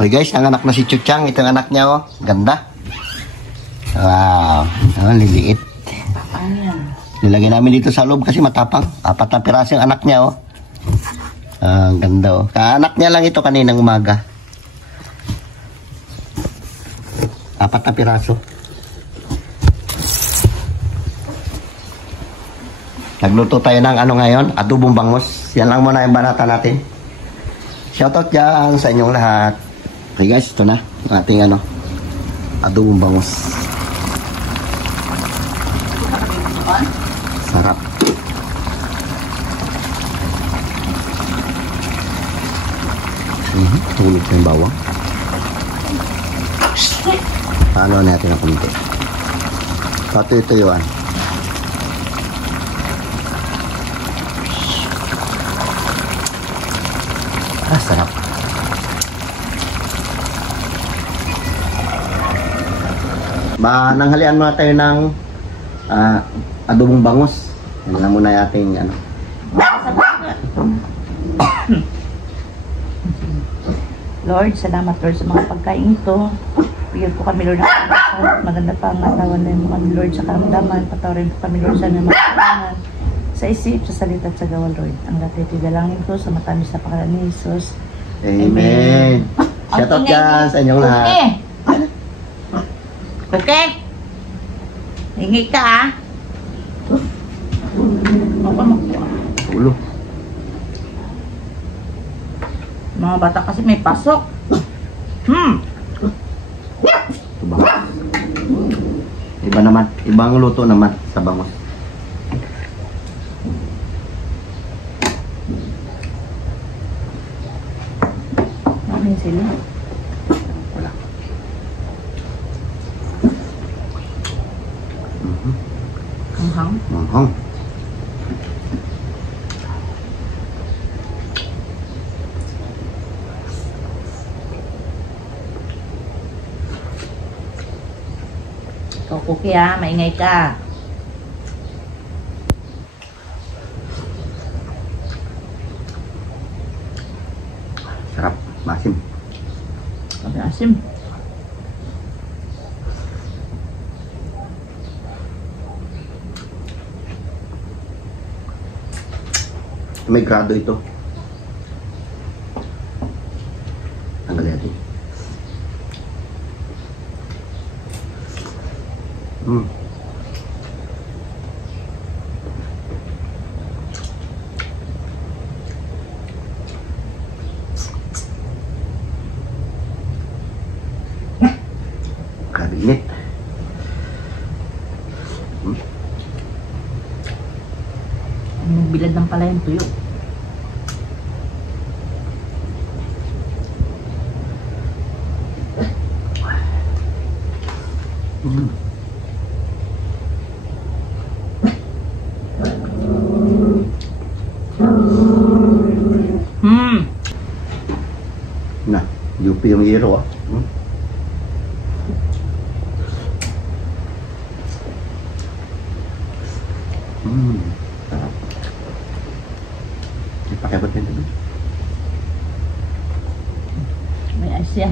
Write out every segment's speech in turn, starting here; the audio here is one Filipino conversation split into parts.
Okay guys, ang anak na si Chuchang. Ito ang anak niya, oh. Ganda. Wow. Oh, liliit. Nilagay namin dito sa loob kasi matapang. 4 na piraso yung anak niya, oh. Ang ganda, oh. Kaanak niya lang ito kaninang umaga. 4 na piraso. Nagluto tayo ng ano ngayon, adobong bangus. Yan lang muna yung banata natin. Shoutout dyan sa inyong lahat. Okay guys, ito na ang ating ano, adobong bangus. Sarap. Tulog na yung bawang. Paano natin ang kunti. Patuyo-tuyuan. Sarap. Nanghalian muna tayo ng adobong bangus. Yan lang muna yung ating ano. Lord, salamat Lord sa mga pagkain ito. Bigyan po kami Lord ng maganda pa ang atawan na yung mga Lord sa karamdaman. Patawarin po kami Lord sa mga kailangan. Sa isip, sa salita at sa gawa, Lord. Ang lahat ito dalangin ko sa matamis na pangalan ni Jesus. Amen. Shoutout dyan sa inyong lahat. Okay? Hingi ka, ah. Ulo. Mga bata kasi may pasok. Iba naman. Ibang luto naman sa bangus. Sila. Wala. Manghang. Manghang. Ikaw, Cookie, ha? Maingay ka. Sarap. Masim. Sabi asim. May grado ito. Tanggalin natin. Init. Bilad ng pala yung tuyo. Na, UP yung hero, ah. Sarap. Ipakabot nito doon. May ice yan.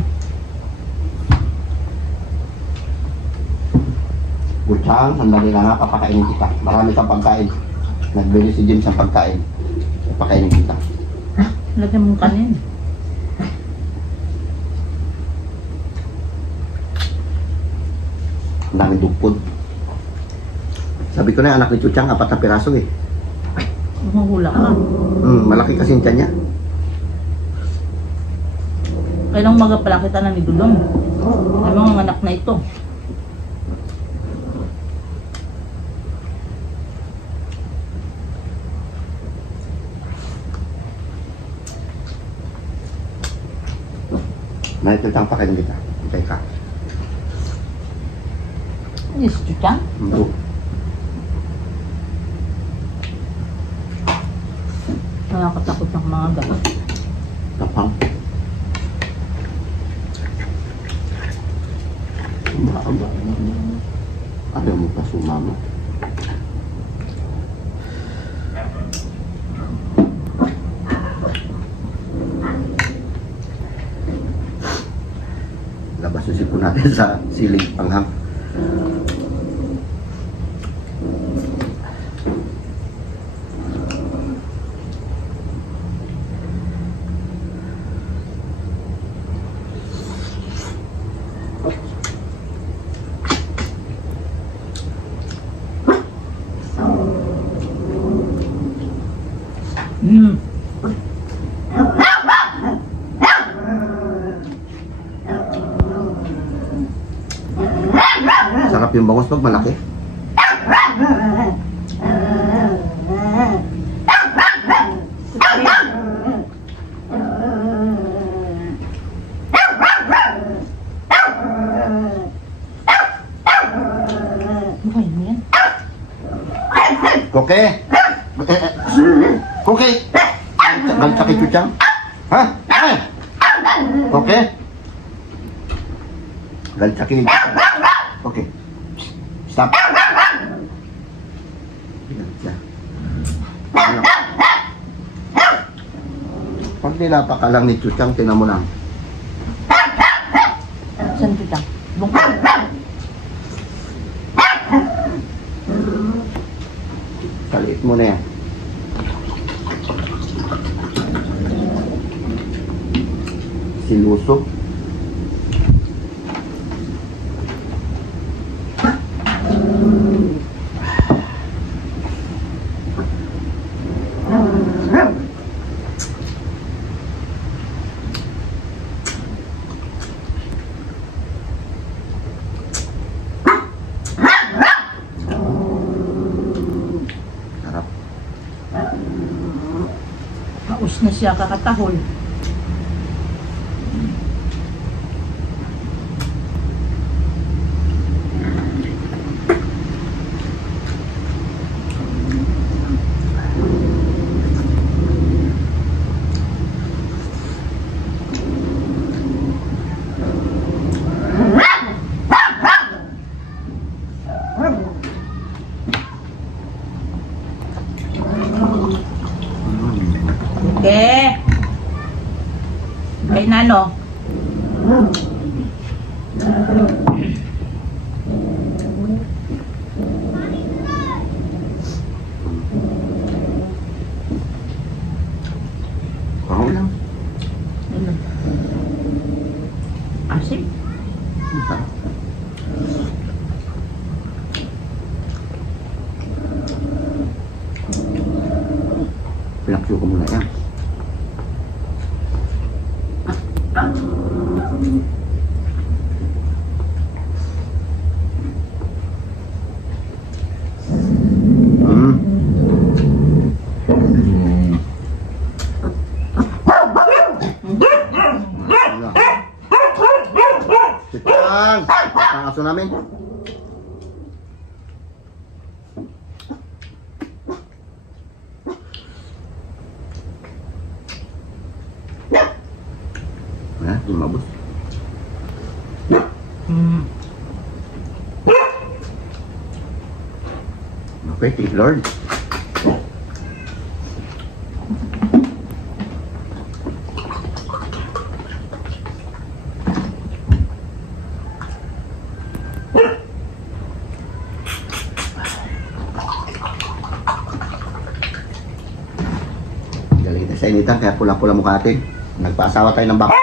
Butchang, sandali na nga, papakainin kita. Marami kang pagkain. Nagbili si Jim sa pagkain. Papakainin kita. Lagyan mong kanin. Ang daming dugpod. Sabi ko na, anak ni Chuchang, 4 na piraso eh. Mahula ka. Malaki kasi yung tiyan niya. Kailang umaga pala kita na ni Dulong. Ay mga anak na ito. Naitutang pakainin kita. Itay ka. Ano si Chuchang? Nakakatakot ng mga gamot. Tapang. Mahaba. Ayaw mo pa sumama. Labas yung sipon natin sa siling panghang. Sarap yung bangos pag malaki. Koke! Koke! Galit kay Chuchang? Ha? Koke? Galit kay Chuchang? Oke. Stop. Pag nilapa ka lang ni Chuchang, tinan mo lang. Saan Chuchang? Bungkol. Kaliit mo na yan. Siluso. Maus na siya kakatahol. Okay. Ay nano. Ako lang. Asim. Masarap. Pinakyo ko muna yan. Chuchang! Ang aso namin. Lumabos. Okay, thank you, Lord. Galing na sa initan, kaya pula-pula mukha natin. Nagpaasawa tayo ng baka.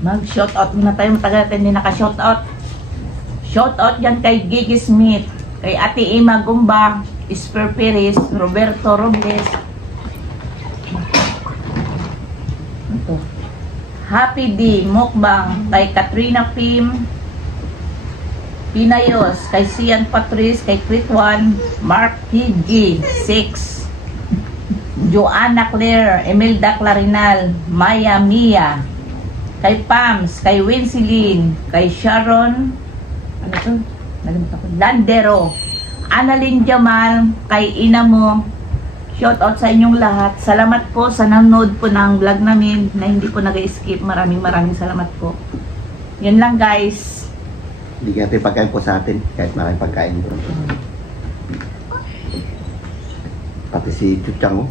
Mag-shoutout muna tayo. Matagal natin hindi naka-shoutout. Shoutout yan kay Gigi Smith, kay Ate Ima Gumba, Isper Perez, Roberto Robles. Ito. Happy D, Mukbang, kay Katrina Pim, Pinayos, kay Sian Patrice, kay Critwan, Mark TG, 6. Joanna Claire, Emelda Clarinal, Maya Mia, kay Pams, kay Winsilin, kay Sharon, ano to? Nalimutan ko. Landero, Annalyn Jamal, kay Ina mo. Shout out sa inyong lahat. Salamat po sa nanonood po ng vlog namin na hindi po nag-skip. Maraming salamat po. Yun lang guys. Hindi natin pagkain po sa atin kahit maraming pagkain po. Pati si Chuchang, oh.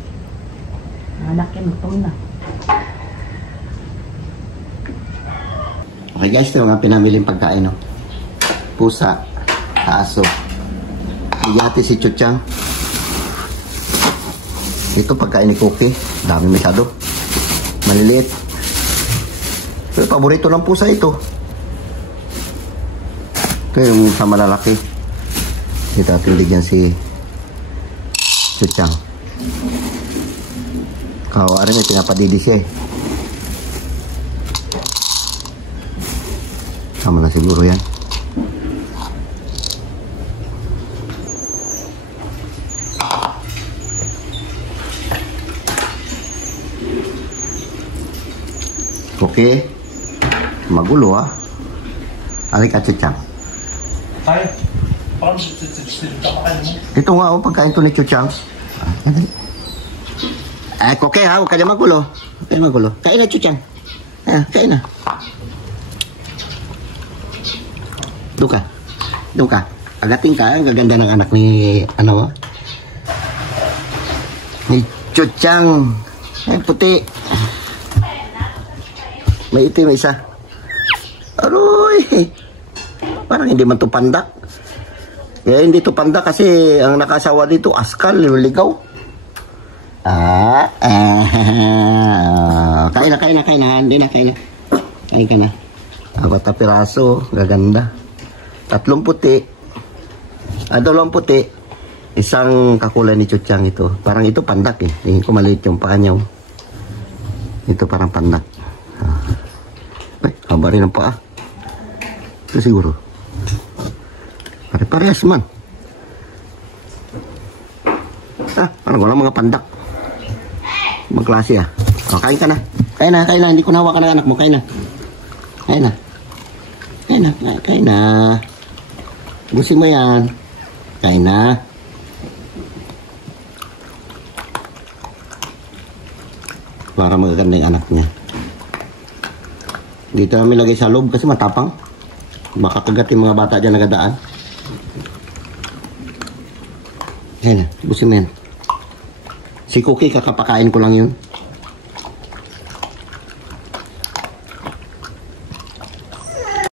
Malaki lutong na. Okay guys, ito yung mga pinamiling pagkain, no? Pusa, aso. Bigati si Chuchang. Ito pagkain ni Cookie. Dami masyado. Maliliit. Pero paborito ng pusa ito. Ito yung sa malalaki. Dito ating bigyan si Chuchang. Kawa rin, may pinapadidi siya eh. Sama na siguro yan. Okay. Magulo ah. Alika Chuchang. Ay, parang kapakain mo. Ito nga oh, pagkain to ni Chuchang. Okay ha, huwag ka na magulo. Huwag ka na magulo. Kain na Chuchang. Kain na. Doon ka. Doon ka. Agating ka. Ang gaganda ng anak ni, ano, ni Chuchang. Ay, puti. May itim, may isa. Aroy! Parang hindi man to pandak. Kaya hindi to pandak kasi ang nakasawa dito, askal, ligaw. Kain na. Hindi na, kain na. Kain ka na. Apat na piraso. Gaganda. 3 puti. 2 puti. Isang kakulay ni Chuchang ito. Parang ito pandak eh. Tingin ko maliit yung paa niya. Ito parang pandak. Ay, haba rin ang paa. Ito siguro. Pare-parehas man. Parang walang mga pandak. Ibang klase ah. Kain ka na. Kain na. Hindi ko nahawakan ng anak mo. Kain na. Busin mo yan. Kain na. Para magaganda yung anak niya. Dito namin lagay sa loob kasi matapang. Baka kagat yung mga bata dyan nagadaan. Ayan na, busin mo yan. Si Cookie kakapakain ko lang yun.